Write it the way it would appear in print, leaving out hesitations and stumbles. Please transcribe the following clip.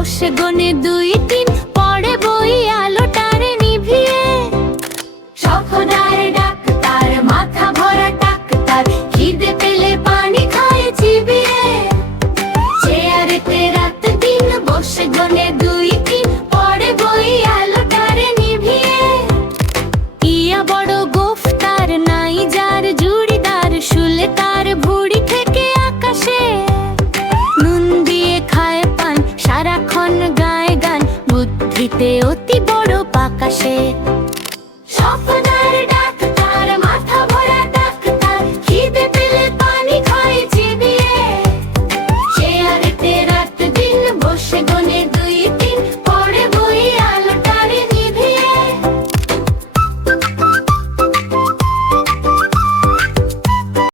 বসে গনে 2-3 পড়ে বই আলোটারে নিভিয়ে। সফদার ডাক্তার মাথা ভরা ডাক্তার, খিদে পেলে পানি খায় চিবিয়ে। চেয়ারেতে রাত দিন বসে গনে 2-3 পড়ে বই আলোটারে নিভিয়ে। ইয়া বড় গোফতার নাই যার জুড়িদার, শুলে তার ভুড়ি থেকে আকাশে। নুন দিয়ে খায় পান, সারাক্ষণ গায় গান, বুদ্ধিতে অতি বড় পাকাশে।